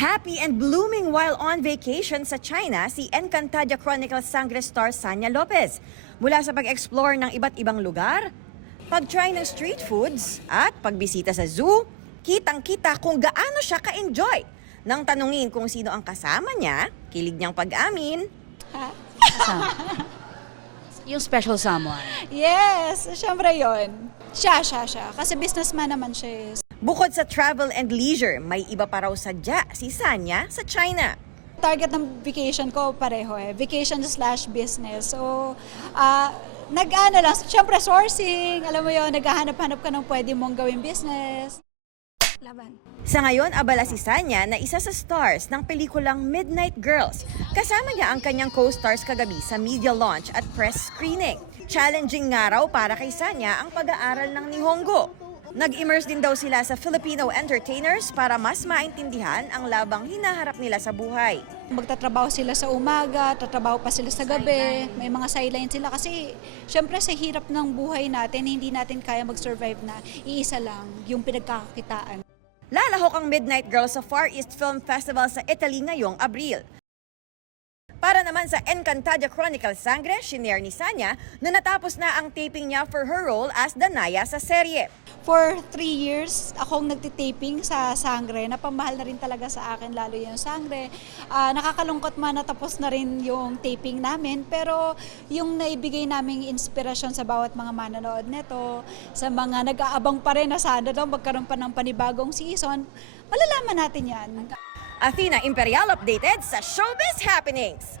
Happy and blooming while on vacation sa China, si Encantadia Chronicles Sangre star Sanya Lopez. Mula sa pag-explore ng iba't ibang lugar, pag-try ng street foods, at pagbisita sa zoo, kitang-kita kung gaano siya ka-enjoy. Nang tanungin kung sino ang kasama niya, kilig niyang pag-amin. Kasama. Yung special someone. Yes, syempre yun. Siya. Kasi businessman naman siya. Bukod sa travel and leisure, may iba pa raw sadya si Sanya sa China. Target ng vacation ko pareho vacation / business. So, nag-ano lang, syempre sourcing, alam mo yun, naghahanap-hanap ka ng pwede mong gawing business. Laban. Sa ngayon, abala si Sanya na isa sa stars ng pelikulang Midnight Girls. Kasama niya ang kanyang co-stars kagabi sa media launch at press screening. Challenging nga raw para kay Sanya ang pag-aaral ng Nihongo. Nag-immerse din daw sila sa Filipino entertainers para mas maintindihan ang labang hinaharap nila sa buhay. Magtatrabaho sila sa umaga, tatrabaho pa sila sa gabi, may mga sideline sila kasi syempre sa hirap ng buhay natin, hindi natin kaya mag-survive na iisa lang yung pinagkakakitaan. Lalahok ang Midnight Girls sa Far East Film Festival sa Italy ngayong Abril. Para naman sa Encantadia Chronicles Sangre, shinare ni Sanya na natapos na ang taping niya for her role as Danaya sa serye. For 3 years, akong nagtitaping sa Sangre. Napamahal na rin talaga sa akin, lalo yung Sangre. Nakakalungkot man natapos na rin yung taping namin, pero yung naibigay naming inspirasyon sa bawat mga manonood nito, sa mga nag-aabang pa rin na sana daw magkaroon pa ng panibagong season, malalaman natin yan. Athena Imperial updated sa Showbiz Happenings.